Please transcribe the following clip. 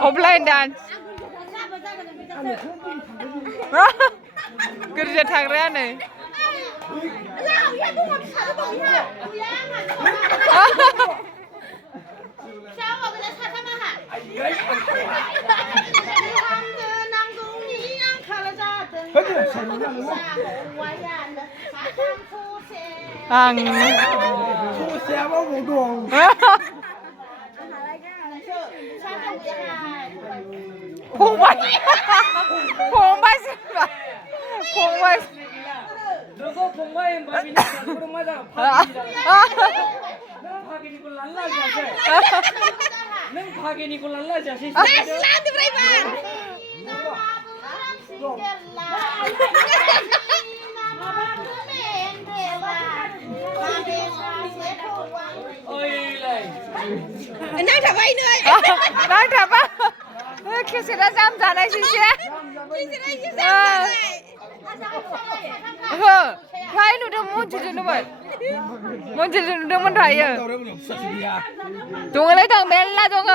Offline dance. Kerja tangan nih. Ang. Pongbai. Pongbai sih. Pongbai. Dogo pongbai yang babi nak kurang macam. Pagi ni kulan lah jasa. Neng pagi ni kulan lah jasa. Silakan di driver. Nang thả bay nữa. Nang thả ba. Khi sẽ đã giam giả này xí xí. Thay nó được muốn chứ nó vậy. Muốn chứ nó được muốn thay à. Chúng lấy thằng bé là chúng